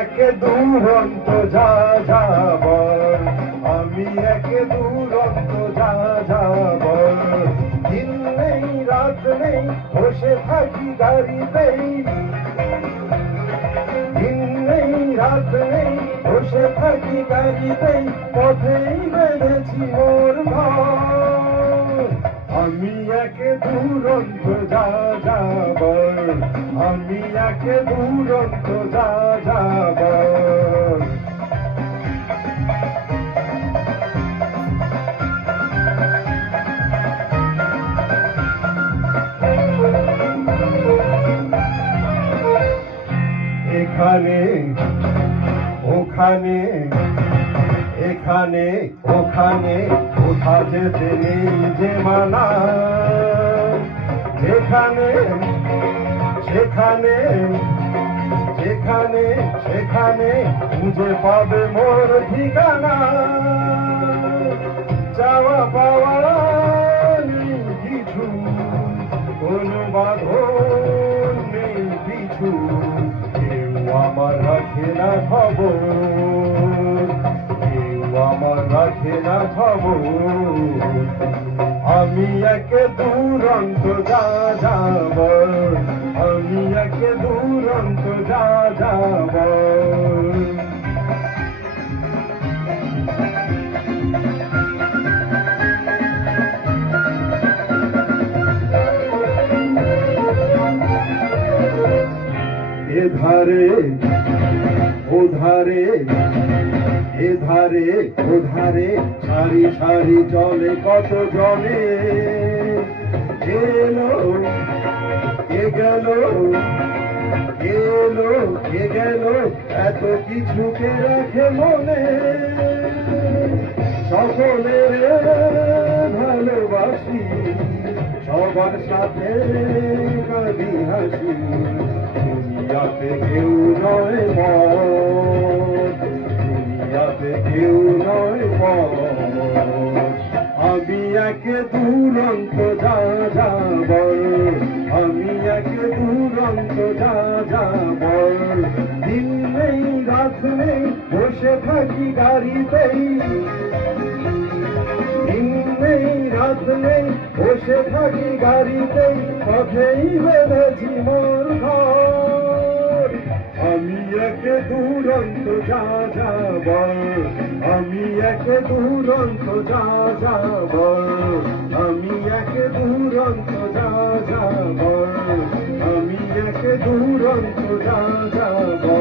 একে দুরন্ত যা যাবর, আমি একে দুরন্ত যা যাবর। দিন নেই রাত নেই বসে থাকি গাড়িতেই, দিন নেই রাত নেই বসে থাকি গাড়িতেই, পথেই বেঁধেছি মোর ঘর। আমি একে দুরন্ত যা যাবর, আমি একে দুরন্ত যা যাবর। এখানে ওখানে এখানে ওখানে কোথা যেতে নেই যে মানা, যেখানে সেখানে যেখানে সেখানে খুঁজে পাবে মোর ঠিকানা। যাওয়া পাওয়া নেই কিছু, কোনো বাঁধন নেই পিছু, কেউ আমার রাখে না খবর, কেউ আমার রাখে না খবর। আমি একে দুরন্ত যা যাবর, আমি একে দুরন্ত যা যাবর। এধারে ওধারে এধারে ওধারে সারি সারি চলে কত জনে, এলো কে গেল, এলো কে গেল, এত কিছুকে রাখে মনে। সকলের ভালোবাসি, সবার সাথে কাঁদি হাসি, দুনিয়াতে কেউ নয় মত, দুনিয়াতে কেউ নয় মত। আমি একে দুরন্ত যা যাবর, আমি একে দুরন্ত যা যাবর। দিন নেই রাত নেই বসে থাকি গাড়িতেই, দিন নেই রাত নেই বসে থাকি গাড়িতেই, পথেই বেঁধেছি মোর ঘর। আমি একে দুরন্ত যা যাবর, আমি একে দুরন্ত যা যাবর, আমি একে দুরন্ত যা যাবর, আমি একে দুরন্ত যা যাবর।